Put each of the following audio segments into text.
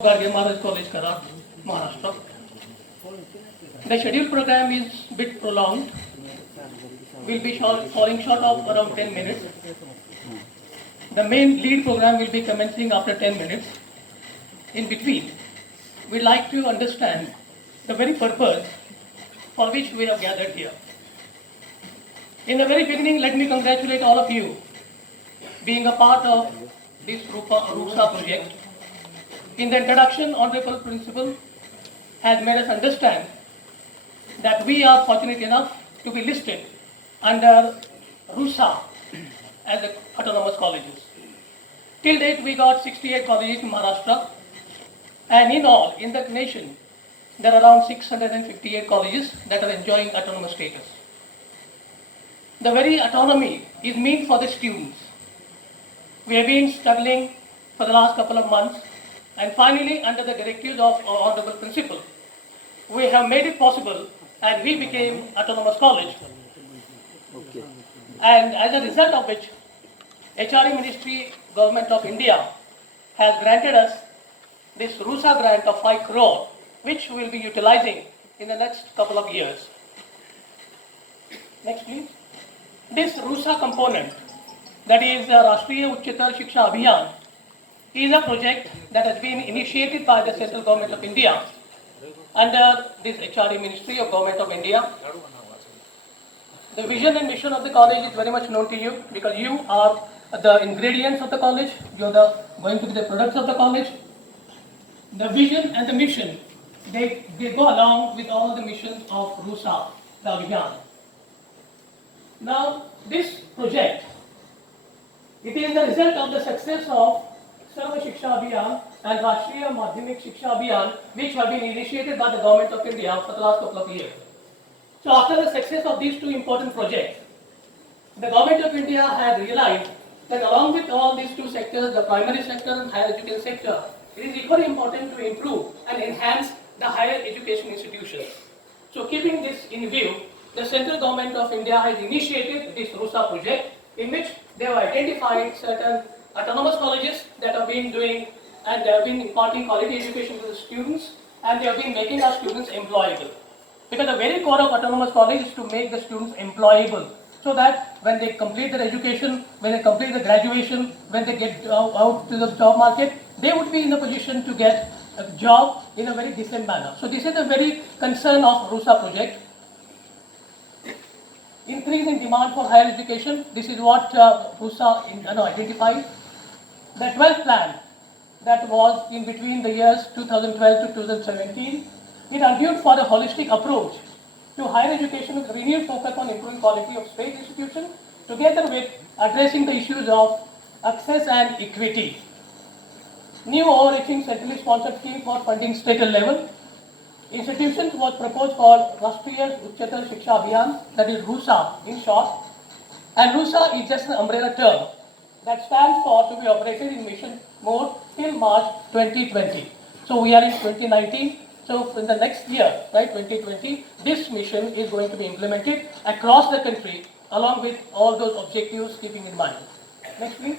Garge Maharaj College, Karad, Maharashtra. The scheduled program is a bit prolonged. Will be falling short of around 10 minutes. The main lead program will be commencing after 10 minutes. In between, we like to understand the very purpose for which we have gathered here. In the very beginning, let me congratulate all of you being a part of this RUSA project. In the introduction, Honorable Principal has made us understand that we are fortunate enough to be listed under RUSA as the autonomous colleges. Till date, we got 68 colleges in Maharashtra, and in all, in the nation, there are around 658 colleges that are enjoying autonomous status. The very autonomy is meant for the students. We have been struggling for the last couple of months, and finally, under the directives of our Honorable Principal, we have made it possible and we became autonomous college. Okay. And as a result of which, HRD Ministry, Government of India has granted us this RUSA grant of 5 crore, which we will be utilizing in the next couple of years. Next, please. This RUSA component, that is the Rashtriya Uchchatar Shiksha Abhiyan, is a project that has been initiated by the Central Government of India under this HRD Ministry of Government of India. The vision and mission of the college is very much known to you because you are the ingredients of the college, you are going to be the products of the college. The vision and the mission, they go along with all the missions of RUSA, the Abhiyan. Now, this project, it is the result of the success of Sarva Shiksha Abhiyan and Rashtriya Madhyamik Shiksha Abhiyan, which have been initiated by the Government of India for the last couple of years. So after the success of these two important projects, the Government of India had realized that along with all these two sectors, the primary sector and higher education sector, it is equally important to improve and enhance the higher education institutions. So keeping this in view, the Central Government of India has initiated this RUSA project, in which they have identified certain autonomous colleges that have been doing and they have been imparting quality education to the students, and they have been making our students employable. Because the very core of autonomous college is to make the students employable, so that when they complete their education, when they complete the graduation, when they get out to the job market, they would be in a position to get a job in a very decent manner. So this is the very concern of RUSA project. Increase in demand for higher education, this is what RUSA identified. The 12th plan that was in between the years 2012 to 2017, it argued for a holistic approach to higher education with renewed focus on improving quality of state institutions, together with addressing the issues of access and equity. New overarching centrally sponsored scheme for funding state level institutions was proposed called Rashtriya Uchchatar Shiksha Abhiyan, that is RUSA in short. And RUSA is just an umbrella term that stands for to be operated in mission mode till March 2020. So we are in 2019. So in the next year, right, 2020, this mission is going to be implemented across the country along with all those objectives keeping in mind. Next, please.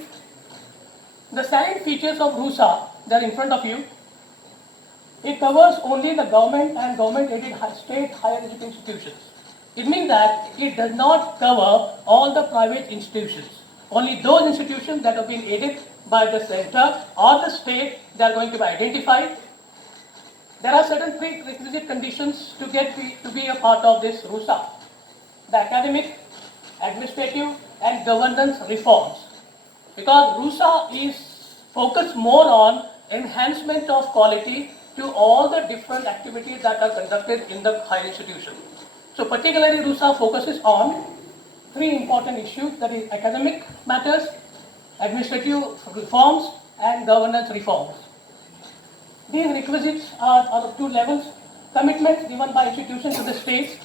The salient features of RUSA, they are in front of you. It covers only the government and government-aided state higher education institutions. It means that it does not cover all the private institutions. Only those institutions that have been aided by the center or the state, they are going to be identified. There are certain prerequisite conditions to be a part of this RUSA. The academic, administrative and governance reforms. Because RUSA is focused more on enhancement of quality to all the different activities that are conducted in the higher institution. So particularly RUSA focuses on 3 important issues, that is academic matters, administrative reforms and governance reforms. These requisites are of 2 levels. Commitments given by institutions to the states,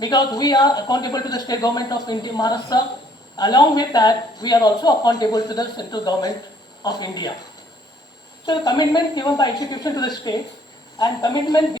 because we are accountable to the state government of India, Maharashtra. Along with that, we are also accountable to the central government of India. So the commitment given by institutions to the states and commitment